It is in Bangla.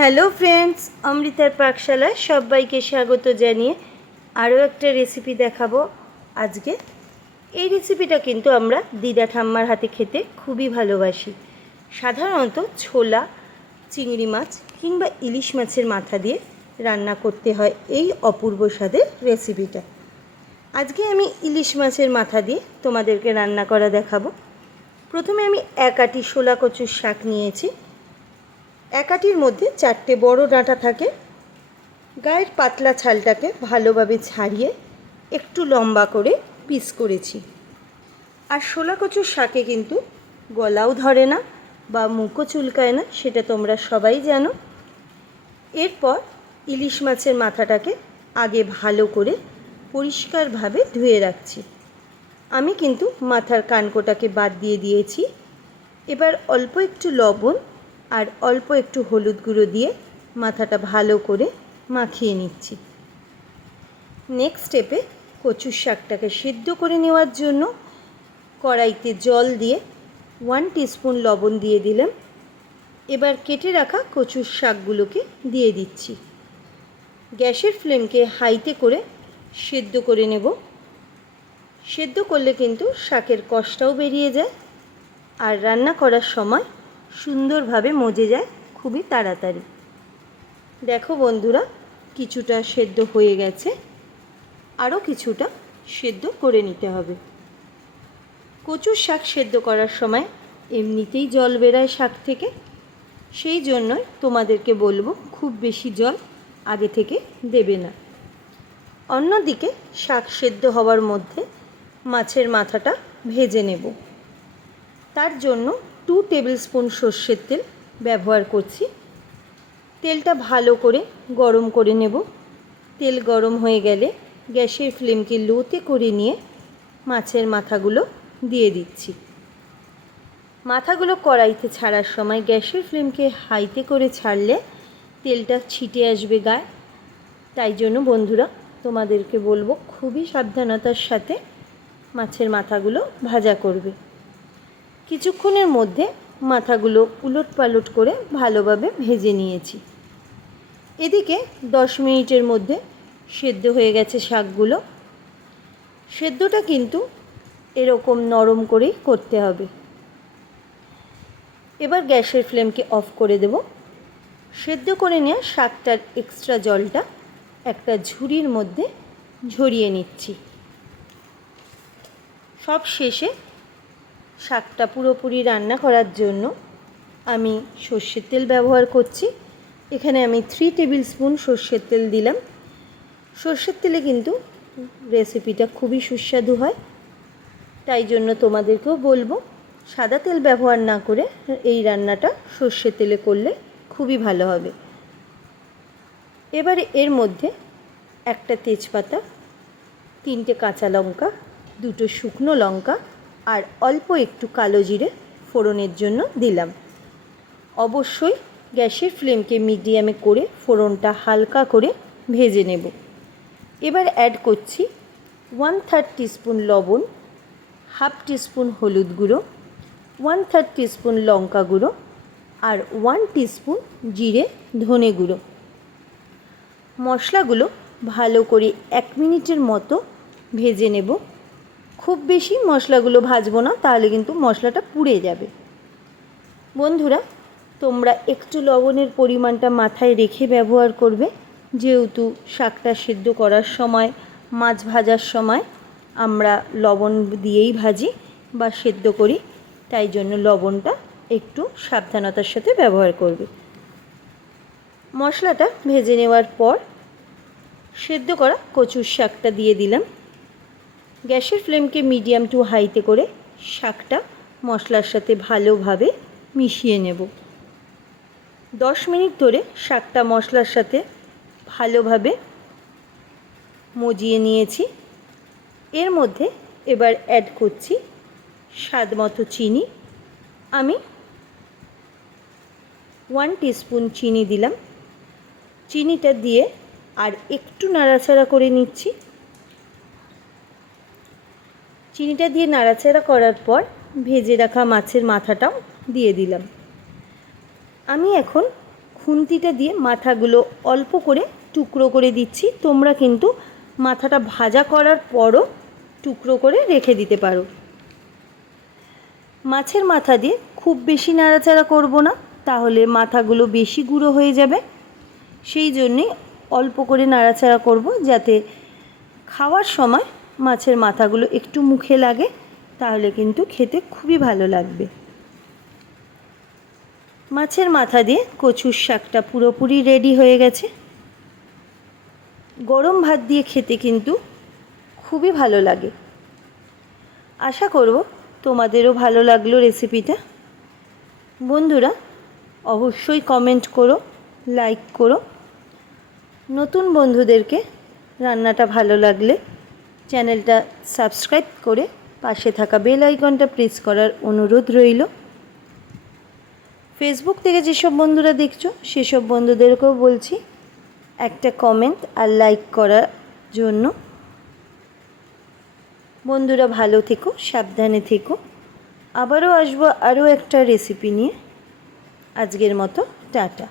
হ্যালো ফ্রেন্ডস, অমৃতার পাকশালায় সবাইকে স্বাগত জানিয়ে আরও একটা রেসিপি দেখাবো আজকে। এই রেসিপিটা কিন্তু আমরা দিদা ঠাম্মার হাতে খেতে খুবই ভালোবাসি। সাধারণত ছোলা, চিংড়ি মাছ কিংবা ইলিশ মাছের মাথা দিয়ে রান্না করতে হয় এই অপূর্ব স্বাদের রেসিপিটা। আজকে আমি ইলিশ মাছের মাথা দিয়ে তোমাদেরকে রান্না করা দেখাবো। প্রথমে আমি এক আঁটি শোলা কচুর শাক নিয়েছি। এক আঁটির মধ্যে 4টে বড় ডাঁটা থাকে। গায়ের পাতলা ছালটাকে ভালোভাবে ছাড়িয়ে একটু লম্বা করে পিস করেছি। আর শোলা কচুর শাকে কিন্তু গলাও ধরে না বা মুখও চুলকায় না, সেটা তোমরা সবাই জানো। এরপর ইলিশ মাছের মাথাটাকে আগে ভালো করে পরিষ্কারভাবে ধুয়ে রাখছি। আমি কিন্তু মাথার কানকোটাকে বাদ দিয়ে দিয়েছি। এবার অল্প একটু লবণ আর অল্প একটু হলুদ গুঁড়ো দিয়ে মাথাটা ভালো করে মাখিয়ে নিচ্ছি। নেক্সট স্টেপে কচুর শাকটাকে সিদ্ধ করে নেওয়ার জন্য কড়াইতে জল দিয়ে 1 টিস্পুন লবণ দিয়ে দিলাম। এবার কেটে রাখা কচুর শাকগুলোকে দিয়ে দিচ্ছি। গ্যাসের ফ্লেমকে হাইতে করে সেদ্ধ করে নেব। সেদ্ধ করলে কিন্তু শাকের কষটাও বেরিয়ে যায় আর রান্না করার সময় সুন্দরভাবে মজে যায় খুবই তাড়াতাড়ি। দেখো বন্ধুরা, কিছুটা সেদ্ধ হয়ে গেছে, আরও কিছুটা সেদ্ধ করে নিতে হবে। কচুর শাক সেদ্ধ করার সময় এমনিতেই জল বেরায় শাক থেকে, সেই জন্যই তোমাদেরকে বলবো খুব বেশি জল আগে থেকে দেবে না। অন্যদিকে শাক সেদ্ধ হওয়ার মধ্যে মাছের মাথাটা ভেজে নেব। তার জন্য 2 টেবিল স্পুন সর্ষের তেল ব্যবহার করছি। তেলটা ভালো করে গরম করে নেব। তেল গরম হয়ে গেলে গ্যাসের ফ্লেমকে লোতে করে নিয়ে মাছের মাথাগুলো দিয়ে দিচ্ছি। মাথাগুলো কড়াইতে ছাড়ার সময় গ্যাসের ফ্লেমকে হাইতে করে ছাড়লে তেলটা ছিটে আসবে গায়ে। তাই জন্য বন্ধুরা তোমাদেরকে বলবো খুবই সাবধানতার সাথে মাছের মাথাগুলো ভাজা করবে। কিছুক্ষণের মধ্যে মাথাগুলো উলট পালট করে ভালোভাবে ভেজে নিয়েছি। এদিকে 10 মিনিটের মধ্যে সেদ্ধ হয়ে গেছে শাকগুলো। সেদ্ধটা কিন্তু এরকম নরম করেই করতে হবে। এবার গ্যাসের ফ্লেমকে অফ করে দেব। সেদ্ধ করে নেওয়া শাকটার এক্সট্রা জলটা একটা ঝুড়ির মধ্যে ঝরিয়ে নিচ্ছি। সব শেষে শাকটা পুরোপুরি রান্না করার জন্য আমি সর্ষের তেল ব্যবহার করছি। এখানে আমি 3 টেবিল স্পুন সর্ষের তেল দিলাম। সর্ষের তেলে কিন্তু রেসিপিটা খুবই সুস্বাদু হয়, তাই জন্য তোমাদেরকেও বলবো সাদা তেল ব্যবহার না করে এই রান্নাটা সর্ষের তেলে করলে খুবই ভালো হবে। এবারে এর মধ্যে একটা তেজপাতা, 3টে কাঁচা লঙ্কা, 2টো শুকনো লঙ্কা আর অল্প একটু কালো জিরে ফোড়নের জন্য দিলাম। অবশ্যই গ্যাসের ফ্লেমকে মিডিয়ামে করে ফোড়নটা হালকা করে ভেজে নেব। এবার অ্যাড করছি 1/3 টিস্পুন লবণ, 1/2 টিস্পুন হলুদ গুঁড়ো, 1/3 টিস্পুন লঙ্কা গুঁড়ো আর 1 টিস্পুন জিরে ধনে গুঁড়ো। মশলাগুলো ভালো করে 1 মিনিটের মতো ভেজে নেব। খুব বেশি মশলাগুলো ভাজবো না, তাহলে কিন্তু মশলাটা পুড়ে যাবে। বন্ধুরা, তোমরা একটু লবণের পরিমাণটা মাথায় রেখে ব্যবহার করবে, যেহেতু শাকটা সেদ্ধ করার সময়, মাছ ভাজার সময় আমরা লবণ দিয়েই ভাজি বা সেদ্ধ করি, তাই জন্য লবণটা একটু সাবধানতার সাথে ব্যবহার করবে। মশলাটা ভেজে নেওয়ার পর সেদ্ধ করা কচুর শাকটা দিয়ে দিলাম। গ্যাসের ফ্লেমকে মিডিয়াম টু হাইতে করে শাকটা মশলার সাথে ভালোভাবে মিশিয়ে নেব। 10 মিনিট ধরে শাকটা মশলার সাথে ভালোভাবে মজিয়ে নিয়েছি। এর মধ্যে এবার অ্যাড করছি স্বাদ মতো চিনি। আমি 1 টিস্পুন চিনি দিলাম। চিনিটা দিয়ে আর একটু নাড়াচাড়া করে নিচ্ছি। চিনিটা দিয়ে নাড়াচাড়া করার পর ভেজে রাখা মাছের মাথাটাও দিয়ে দিলাম। আমি এখন খুন্তিটা দিয়ে মাথাগুলো অল্প করে টুকরো করে দিচ্ছি। তোমরা কিন্তু মাথাটা ভাজা করার পরও টুকরো করে রেখে দিতে পারো। মাছের মাথা দিয়ে খুব বেশি নাড়াচাড়া করব না, তাহলে মাথাগুলো বেশি গুঁড়ো হয়ে যাবে। সেই জন্যে অল্প করে নাড়াচাড়া করব, যাতে খাওয়ার সময় মাছের মাথাগুলো একটু মুখে লাগে, তাহলে কিন্তু খেতে খুবই ভালো লাগবে। মাছের মাথা দিয়ে কচুর শাকটা পুরোপুরি রেডি হয়ে গেছে। গরম ভাত দিয়ে খেতে কিন্তু খুবই ভালো লাগে। আশা করব তোমাদেরও ভালো লাগলো রেসিপিটা। বন্ধুরা অবশ্যই কমেন্ট করো, লাইক করো। নতুন বন্ধুদেরকে রান্নাটা ভালো লাগলে চ্যানেলটা সাবস্ক্রাইব করে পাশে থাকা বেল আইকনটা প্রেস করার অনুরোধ রইল। ফেসবুক থেকে যেসব বন্ধুরা দেখছো সেসব বন্ধুদেরকেও বলছি একটা কমেন্ট আর লাইক করার জন্য। বন্ধুরা ভালো থেকো, সাবধানে থেকো। আবারও আসবো আরও একটা রেসিপি নিয়ে। আজকের মতো টাটা।